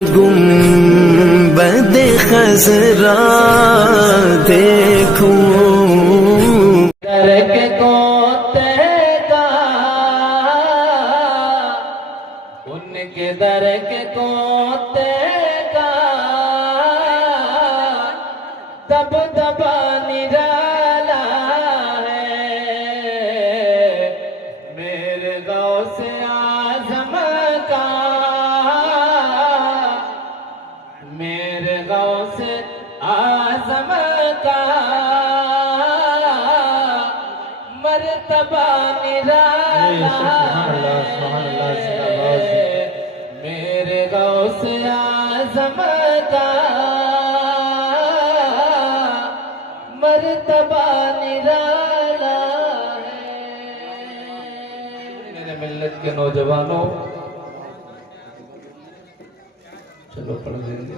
गुंबद खज़रा देखूं दरक को तेगा उनके दरक को तेगा तब दबा निराला है मेरे गौसे आज़म का मेरे गौसे आज़म का मर्तबा निराला है मेरे गौसे आज़म का मर्तबा निराला है। मेरे मिल्लत के नौजवानों, चलो पढ़ लेंगे।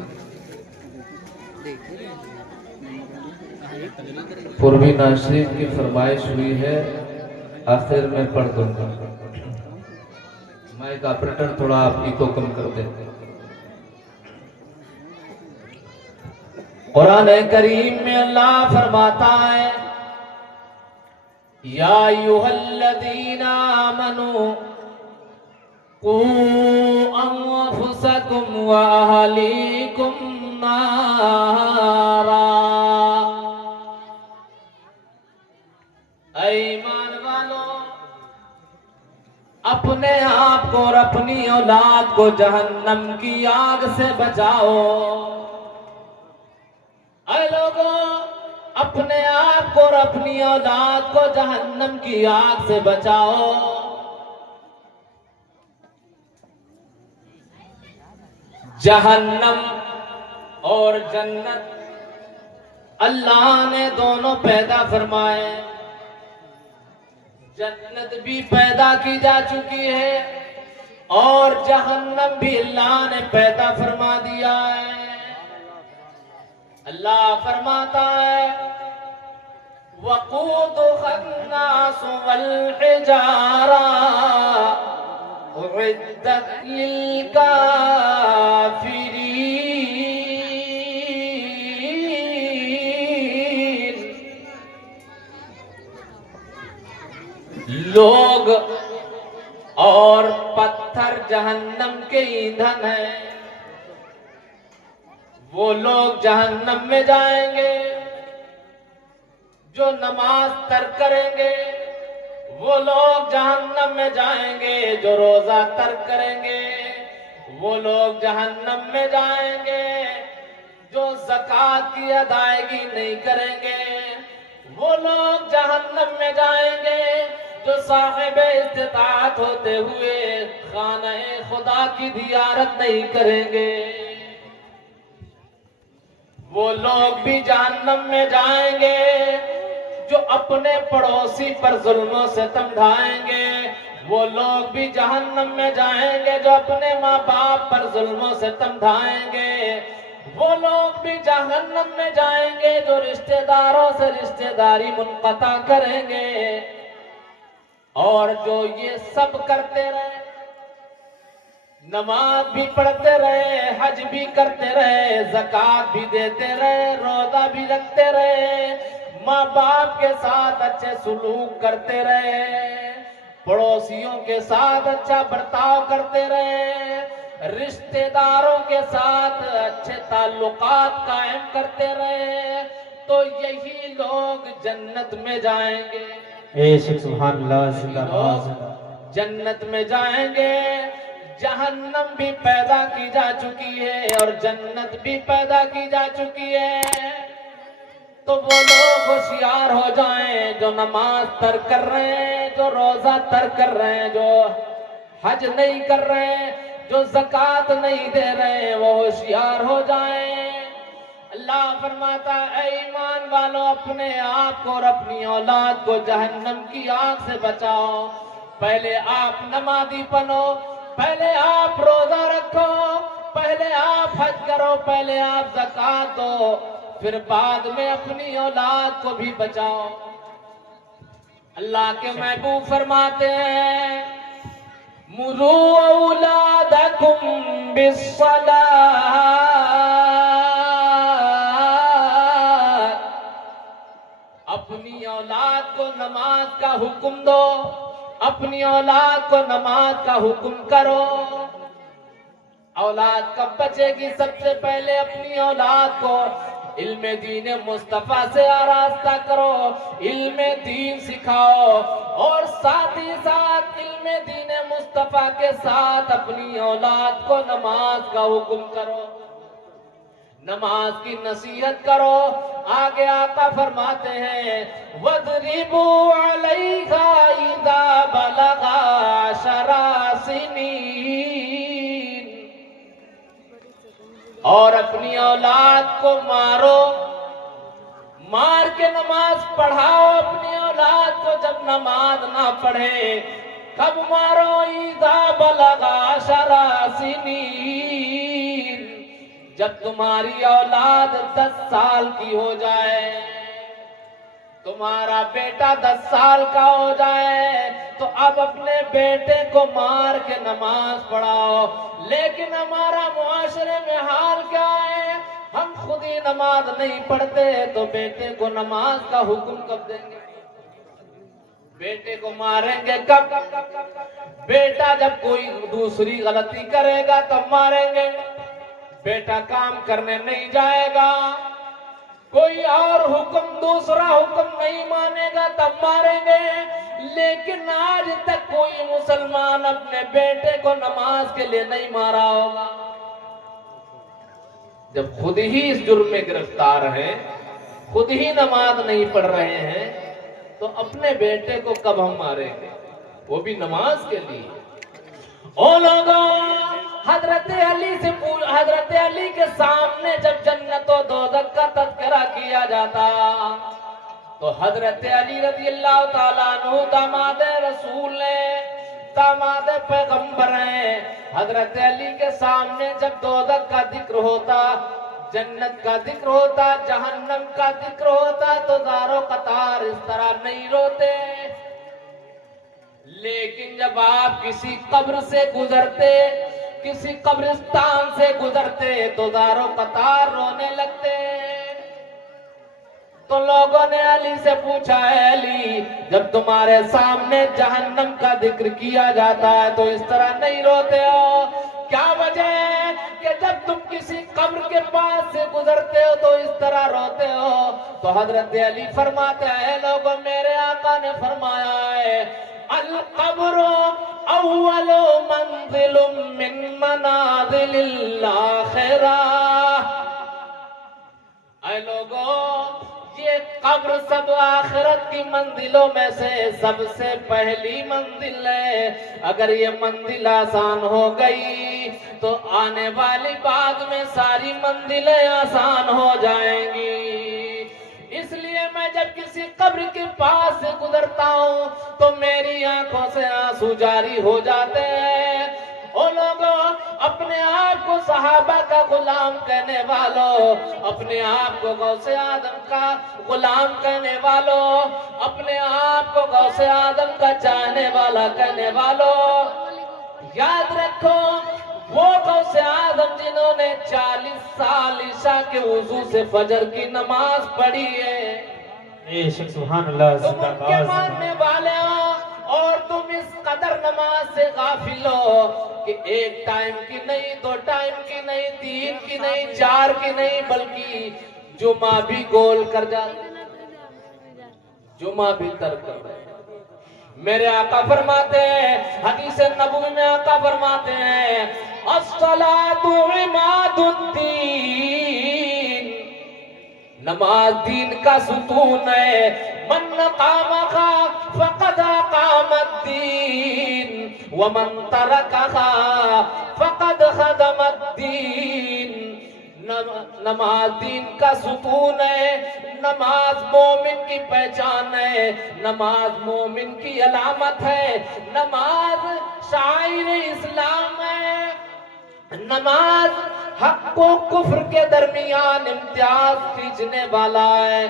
पूर्वी नाशरीफ की फरमाइश हुई है, आखिर में पढ़ दूंगा। माइक ऑपरेटर थोड़ा आप इको कम कर दे। कुरान करीम में अल्लाह फरमाता है, या अय्युहल्लज़ीना आमनू कू अनफुसकुम व अहलीकुम नारा। ईमान वालों, अपने आप को और अपनी औलाद को जहन्नम की आग से बचाओ। ऐ लोगों, अपने आप को और अपनी औलाद को जहन्नम की आग से बचाओ। जहन्नम और जन्नत अल्लाह ने दोनों पैदा फरमाए। जन्नत भी पैदा की जा चुकी है और जहन्नम भी अल्लाह ने पैदा फरमा दिया है। अल्लाह फरमाता है, वक़ूदुहन्नास वल हिजारा उइद्दत लिल काफिरीन। लोग और पत्थर जहन्नम के ईंधन हैं। वो लोग जहन्नम में जाएंगे जो नमाज तर्क करेंगे, वो लोग जहन्नम में जाएंगे जो रोजा तर्क करेंगे, वो लोग जहन्नम में जाएंगे जो ज़कात की अदायगी नहीं करेंगे, वो लोग जहन्नम में जाएंगे जो साहिब इस्तिताअत होते हुए खाने खुदा की जियारत नहीं करेंगे। वो लोग भी जहन्नम में जाएंगे जो अपने पड़ोसी पर जुल्म से सितम ढाएंगे। वो लोग भी जहन्नम में जाएंगे जो अपने माँ बाप पर जुल्म से सितम ढाएंगे। वो लोग भी जहन्नम में जाएंगे जो रिश्तेदारों से रिश्तेदारी मुनक़ता करेंगे। और जो ये सब करते रहे, नमाज भी पढ़ते रहे, हज भी करते रहे, ज़कात भी देते रहे, रोजा भी रखते रहे, माँ बाप के साथ अच्छे सुलूक करते रहे, पड़ोसियों के साथ अच्छा बर्ताव करते रहे, रिश्तेदारों के साथ अच्छे ताल्लुकात कायम करते रहे, तो यही लोग जन्नत में जाएंगे। जन्नत में जाएंगे। जहन्नम भी पैदा की जा चुकी है और जन्नत भी पैदा की जा चुकी है। तो वो लोग होशियार हो जाएं जो नमाज तर्क कर रहे हैं, जो रोजा तर्क कर रहे हैं, जो हज नहीं कर रहे हैं, जो ज़कात नहीं दे रहे हैं, वो होशियार हो जाएं। अल्लाह फरमाता है, ऐ ईमान वालों, अपने आप को और अपनी औलाद को जहन्नम की आग से बचाओ। पहले आप नमाज़ी बनो, पहले आप रोजा रखो, पहले आप हज करो, पहले आप ज़कात दो, फिर बाद में अपनी औलाद को भी बचाओ। अल्लाह के महबूब फरमाते हैं, मुरू औलादकुम बिस्सलात, अपनी औलाद को नमाज का हुक्म दो, अपनी औलाद को नमाज का हुक्म करो। औलाद कब बचेगी? सबसे पहले अपनी औलाद को इल्मे दीन मुस्तफा से आरास्ता करो, इल्मे दीन सिखाओ और साथ ही साथ इल्मे दीन मुस्तफा के साथ अपनी औलाद को नमाज का हुक्म करो, नमाज की नसीहत करो। आगे आका फरमाते हैं वदरिबू अलैहा इज़ा बलगा अशरा सिनीन, और अपनी औलाद को मारो, मार के नमाज पढ़ाओ अपनी औलाद को। जब नमाज ना पढ़े कब मारो? इज़ा बलगा अशरा सिनीन, जब तुम्हारी औलाद 10 साल की हो जाए, तुम्हारा बेटा 10 साल का हो जाए, तो अब अपने बेटे को मार के नमाज पढ़ाओ। लेकिन हमारा मुआशरे में हाल क्या है? हम खुद ही नमाज नहीं पढ़ते तो बेटे को नमाज का हुक्म कब देंगे? बेटे को मारेंगे कब? बेटा जब कोई दूसरी गलती करेगा तब मारेंगे। बेटा काम करने नहीं जाएगा, कोई और हुक्म दूसरा हुक्म नहीं मानेगा तब मारेंगे। लेकिन आज तक कोई मुसलमान अपने बेटे को नमाज के लिए नहीं मारा होगा। जब खुद ही इस जुर्म में गिरफ्तार हैं, खुद ही नमाज नहीं पढ़ रहे हैं, तो अपने बेटे को कब हम मारेंगे, वो भी नमाज के लिए? ओ लोगों, हजरत अली के सामने जब जन्नत और दोज़ख का तज़किरा किया जाता तो हजरत अली रज़ी अल्लाह ताला अन्हु दामाद रसूल हैं, दामाद पैगंबर हैं। हजरत अली के सामने जब दोज़ख का जिक्र होता, जन्नत का जिक्र होता, जहन्नम का जिक्र होता तो ज़ारो कतार इस तरह नहीं रोते। लेकिन जब आप किसी कब्र से गुजरते, किसी कब्रिस्तान से गुजरते तो ज़ारो कतार रोने लगते। तो लोगों ने अली से पूछा, है अली, जब तुम्हारे सामने जहन्नम का जिक्र किया जाता है तो इस तरह नहीं रोते हो, क्या वजह है कि जब तुम किसी कब्र के पास से गुजरते हो तो इस तरह रोते हो? तो हजरत अली फरमाते हैं, लोगों, मेरे आका ने फरमाया है अल कब्रो अव्वलो मंजिलुम मिन मनाजिलिल आखिरह। ऐ लोगों, ये कब्र सब आखिरत की मंजिलों में से सबसे पहली मंजिल है। अगर ये मंजिल आसान हो गई तो आने वाली बाद में सारी मंजिलें आसान हो जाएंगी। इसलिए मैं जब किसी कब्र के पास से गुजरता हूँ तो मेरी आंखों से आंसू जारी हो जाते हैं। ओ लोगों, अपने आप को सहाबा का गुलाम कहने वालों, अपने आप को गौसे आदम का गुलाम कहने वालों, अपने आप को गौसे आदम का चाहने वाला कहने वालों, याद रखो वो गौसे आदम जिन्होंने 40 साल ईशा के वुजू से फजर की नमाज पढ़ी है, सुभान अल्लाह। तुम उनके मानने वाले हो और तुम इस कदर नमाज से गाफिल हो कि एक टाइम की नहीं, 2 टाइम की नहीं, 3 की नहीं, 4 की नहीं, बल्कि जुमा भी गोल कर जाते, जुमा भी तर्क कर रहे। मेरे आका फरमाते हैं, हदीस नबवी में आका फरमाते हैं, अस्सलातु इमादुद्दीन, नमाज दीन का सुतून है। मन कामहा फक़द क़ामद्दीन व मन तरकहा फक़द ख़दमद्दीन। नमाज दीन का सुतून है, नमाज मोमिन की पहचान है, नमाज मोमिन की अलामत है, नमाज शाइर इस्लाम है, नमाज हक को कुफ्र के दरमियान इम्तियाज खींचने वाला है।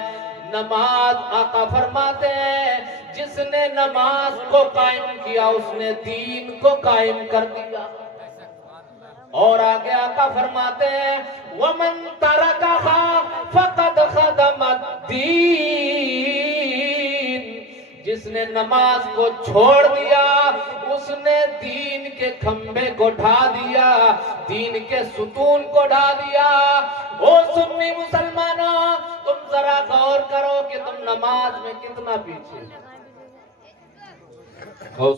नमाज आका फरमाते हैं, जिसने नमाज को कायम किया उसने दीन को कायम कर दिया। और आगे आका फरमाते हैं वमन तरकहा फकद खदमद्दीन, जिसने नमाज को छोड़ दिया उसने दीन के खंबे को ढा दिया, दीन के सुतून को ढा दिया। ओ सुन्नी मुसलमानों, तुम जरा गौर करो कि तुम नमाज में कितना पीछे हो।